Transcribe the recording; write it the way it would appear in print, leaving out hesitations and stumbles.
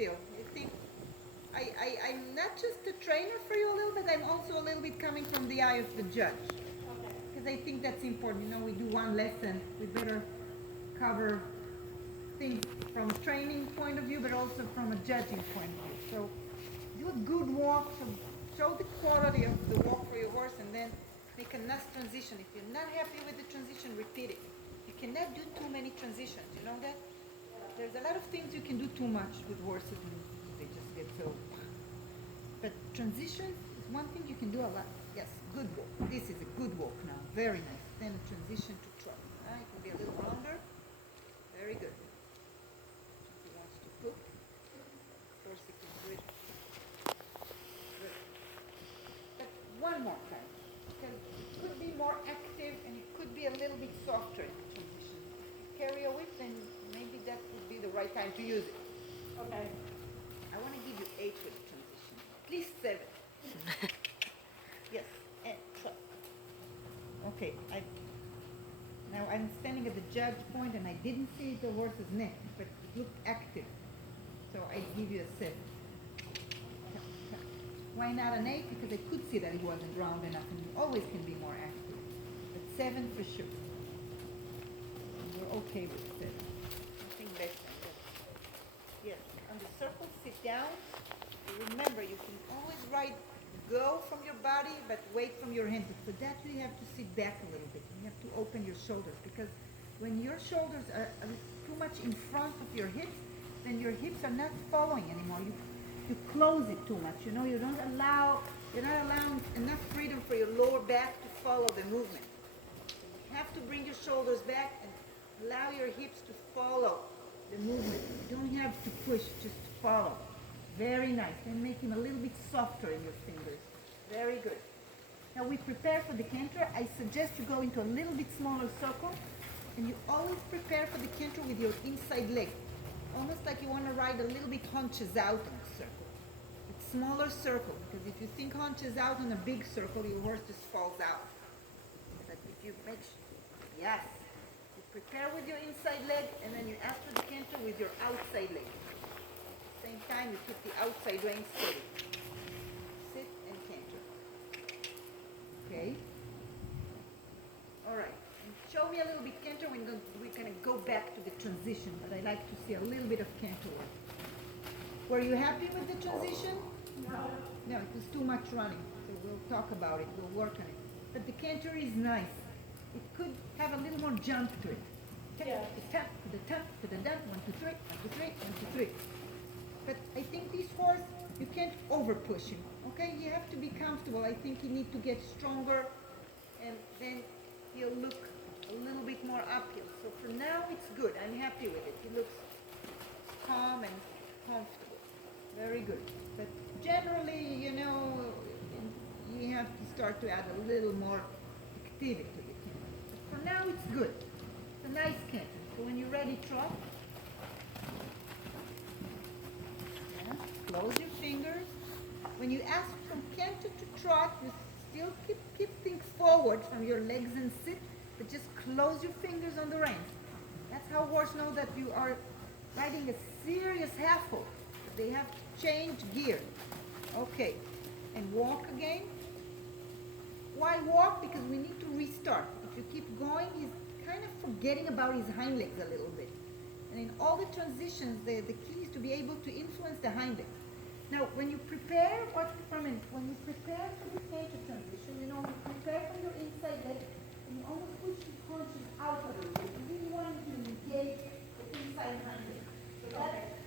still. I think I'm not just a trainer for you a little bit, I'm also a little bit coming from the eye of the judge. Okay. Because I think that's important. You know, we do one lesson, we better cover things from a training point of view, but also from a judging point of view. So do a good walk, so show the quality of the walk for your horse, and then make a nice transition. If you're not happy with the transition, repeat it. You cannot do too many transitions, you know that? There's a lot of things you can do too much with horses, and they just get so. But transitions is one thing you can do a lot. Yes, good walk. This is a good walk now. Very nice. Then a transition to trot. It can be a little rounder. Very good. If he wants to poop, of course he can do it. Good. But one more time. Because it could be more active and it could be a little bit softer in the transition. If you carry a whip, then maybe that would be the right time to use it. Okay. I want to give you 8 with the transition. At least 7. Yes, and trot. Okay, now I'm standing at the judge point and I didn't see the horse's neck, but it looked active. So I give you a 7. Why not an 8? Because I could see that it wasn't round enough, and you always can be more active. But 7 for sure. And we're okay with 7. Nothing less than that. Yes, on the circle, sit down. Remember, you can always ride go from your body, but wait from your hand. But for that, you have to sit back a little bit. You have to open your shoulders, because when your shoulders are too much in front of your hips, then your hips are not following anymore. You close it too much. You know, you're not allowing enough freedom for your lower back to follow the movement. You have to bring your shoulders back and allow your hips to follow the movement. You don't have to push, just follow. Very nice. And make him a little bit softer in your fingers. Very good. Now we prepare for the canter. I suggest you go into a little bit smaller circle, and you always prepare for the canter with your inside leg. Almost like you want to ride a little bit haunches out in the circle. It's smaller circle, because if you think haunches out on a big circle, your horse just falls out. But if you make, yes, you prepare with your inside leg, and then you ask for the canter with your outside leg. Same time, you keep the outside rein steady. Sit and canter. Okay. All right. And show me a little bit canter. We're going to go back to the transition, but I like to see a little bit of canter work. Were you happy with the transition? No. No, it was too much running. So we'll talk about it. We'll work on it. But the canter is nice. It could have a little more jump to it. Yeah. The tap, to the tap, to the tap, 1, 2, 3, 1, 2, 3, 1, 2, 3. But I think this horse, you can't over push him, okay? You have to be comfortable. I think you need to get stronger, and then he'll look a little bit more uphill. So for now, it's good. I'm happy with it. He looks calm and comfortable. Very good. But generally, you know, you have to start to add a little more activity to the canter. But for now, it's good. It's a nice canter. So when you're ready, trot. Close your fingers. When you ask from canter to trot, you still keep things forward from your legs and sit, but just close your fingers on the rein. That's how horses know that you are riding a serious half-foot. They have to change gear. Okay, and walk again. Why walk? Because we need to restart. If you keep going, he's kind of forgetting about his hind legs a little bit. And in all the transitions, the key is to be able to influence the hind legs. Now, when you prepare, when you prepare for the canter transition, you know, you prepare from your inside leg, and you almost push the haunches out a little bit. You really want to engage the inside hind leg. So that